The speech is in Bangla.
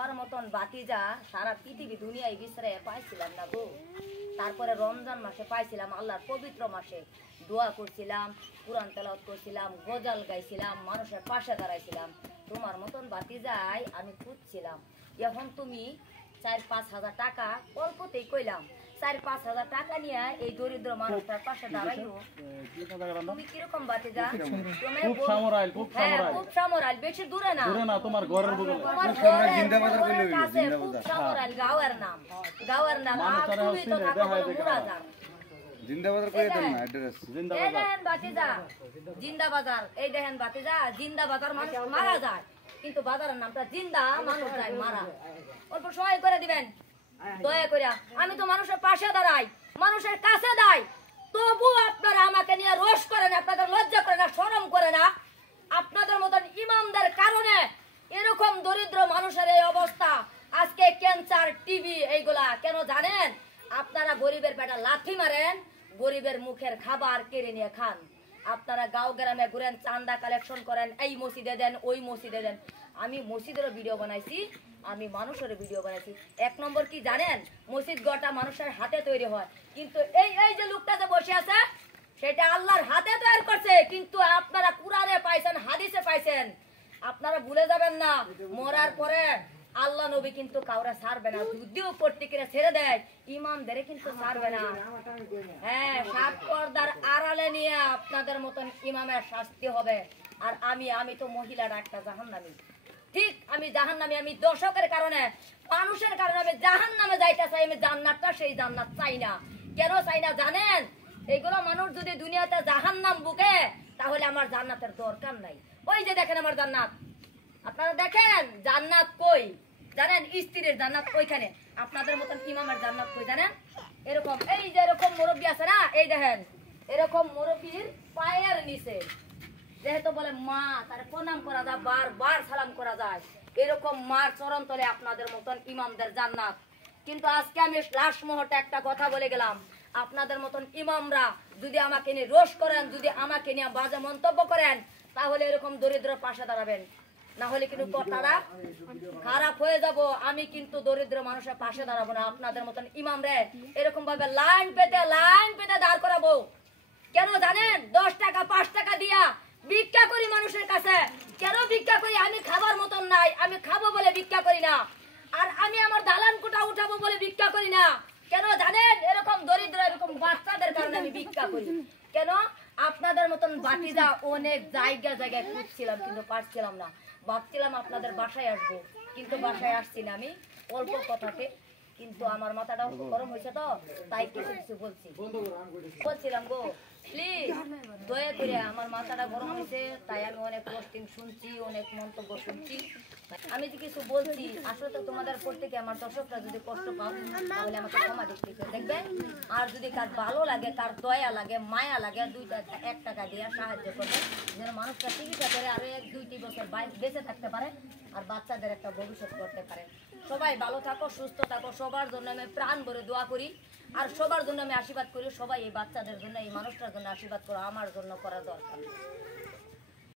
তোমার মতন বাতিজা সারা পৃথিবী দুনিয়ায় বিছরে পাইছিলাম না গো। তারপরে রমজান মাসে পাইছিলাম, আল্লাহর পবিত্র মাসে দোয়া করছিলাম, কুরআন তেলাওয়াত করছিলাম, গজল গাইছিলাম, মানুষের পাশে দাঁড়াইছিলাম। তোমার মতন বাতিজাই আমি খুঁজছিলাম। এখন তুমি 4-5 হাজার টাকা অল্পতেই কইলাম, 4-5 হাজার টাকা নিয়ে এই দরিদ্র মানুষটার পাশে দাঁড়াইও। তুমি কিরকম বাতিজা? খুব সামরাইল, খুব সামরাইল। খুব সামরাইল, বেশি দূরে না, দূরে না, তোমার ঘরের বগলে। জিন্দাবাজার কাছে খুব সামরাইল, গাওয়ার নাম, গাওয়ার নাম। আর তুমি তো থাকো মুরাদার। জিন্দাবাজার কই দেন না অ্যাড্রেস? এই দেখেন বাতিজা, জিন্দাবাজার। এই দেখেন বাতিজা, জিন্দাবাজার মানুষ মারা যায়, কিন্তু বাজারের নামটা জিন্দা, মানুষ যায় মারা। অল্প সহায় করে দিবেন দয়া করে। আমি তো মানুষের পাশে দাঁড়াই, মানুষের কাছে দাঁড়াই, তবু আপনারা আমাকে নিয়ে রোষ করেন, আপনাদের লজ্জা করে না, শরম করে না? আপনাদের মতন ইমামদের কারণে এরকম দরিদ্র মানুষের এই অবস্থা। আজকে ক্যান্সার, টিবি এইগুলা কেন জানেন? আপনারা গরিবের পেটে লাথি মারেন, গরিবের মুখের খাবার কেড়ে নিয়ে খান। আপনারা গাঁও গ্রামে ঘুরেন, চান্দা কালেকশন করেন, এই মসজিদে দেন, ওই মসজিদে দেন। আমি মসজিদেরও ভিডিও বানাইছি, আমি মানুষের ভিডিও বানাইছি। 1 নম্বর কি জানেন? মসজিদ গোটা মানুষের হাতে তৈরি হয়, কিন্তু এই যে লোকটা যে বসে আছে সেটা আল্লাহর হাতে তৈরি করছে। কিন্তু আপনারা কুরআনে পাইছেন, হাদিসে পাইছেন। আপনারা ভুলে যাবেন না, মরার পরে আল্লাহ নবী কিন্তু কাউরে ছাড়বে না। যদিও প্রত্যেকের ছেড়ে দেয়, ইমামদের কিন্তু ছাড়বে না। হ্যাঁ, সাত পর্দার আড়ালে নিয়ে আপনাদের মতন ইমামের শাস্তি হবে। আর আমি তো মহিলার একটা জাহান্নামী। ঠিক, আমি জাহান্নামী। আমি দর্শকের কারণে, মানুষের কারণে আমি জাহান্নামে যাইতে চাই। আমি জান্নাতটা সেই জান্নাত চাই না। কেন চাই না জানেন? এইগুলো মানুষ যদি দুনিয়াতে জাহান্নাম বুকে, তাহলে আমার জান্নাতের দরকার নাই। ওই যে দেখেন আমার জান্নাত, আপনারা দেখেন জান্নাত কই জানেন? স্ত্রীর জান্নাত ওইখানে। আপনাদের মতন ইমামের জান্নাত কই জানেন? এরকম, এই যে এরকম মুরব্বী আছে না, এই দেখেন এরকম মুরব্বীর পায়ের নিচে যেহেতু বলে মা, তার প্রণাম করা যায়, বারবার সালাম করা যায়, এরকম মার চরণ তলে আপনাদের মতন ইমামদের জান্নাত। কিন্তু আজকে আমি লাস্ট মুহূর্তে একটা কথা বলে গেলাম, আপনাদের মতন ইমামরা যদি আমাকে নিয়ে রোষ করেন, যদি আমাকে নিয়ে বাজে মন্তব্য করেন, তাহলে এরকম দরিদ্র পাশে দাঁড়াবেন, না হলে কিন্তু কথাটা খারাপ হয়ে যাব। আমি কিন্তু দরিদ্র মানুষের পাশে দাঁড়াবো না। আপনাদের মতন ইমামরে এরকম ভাবে লাইন পেতে দাঁড় করাবো। কেন জানেন? 10 টাকা 5 টাকা দিয়া ভিক্ষা করি মানুষের কাছে। কেন ভিক্ষা করি? আমি খাবার মতন নাই, আমি খাবো বলে ভিক্ষা করি না। আর আমি আমার দালান কোটা উঠাবো বলে ভিক্ষা করি না। কেন জানেন? এরকম দরিদ্র, এরকম বাচ্চাদের কারণে আমি ভিক্ষা করি। কেন? আপনাদের মতন বাতিজা অনেক জায়গায় খুঁজছিলাম, কিন্তু পারছিলাম না। ভাবছিলাম আপনাদের বাসায় আসবো, কিন্তু বাসায় আসছি না। আমি অল্প কথাতে, কিন্তু আমার মাথাটা গরম হয়েছে, তো তাই কিছু বলছিলাম গো। প্লিজ দয়া করে, আমার মাথাটা গরম হয়েছে, তাই আমি অনেক পোস্টিং শুনছি, অনেক মন্তব্য শুনছি। আমি যে কিছু বলছি, আসলে তো তোমাদের প্রত্যেকে আমার দর্শকরা যদি কষ্ট পাও, তাহলে আমাকে ক্ষমা দেখবেন। আর যদি কার ভালো লাগে, কার দয়া লাগে, মায়া লাগে, 2 টাকা 1 টাকা দিয়ে সাহায্য করবেন, যেন মানুষটা চিকিৎসা করে আরো 1-2 বছর বেঁচে থাকতে পারে, আর বাচ্চাদের একটা ভবিষ্যৎ করতে পারে। সবাই ভালো থাকো, সুস্থ থাকো। সবার জন্য আমি প্রাণ ভরে দোয়া করি, আর সবার জন্য আমি আশীর্বাদ করি। সবাই এই বাচ্চাদের জন্য, এই মানুষটার জন্য আশীর্বাদ করো, আমার জন্য করা দরকার।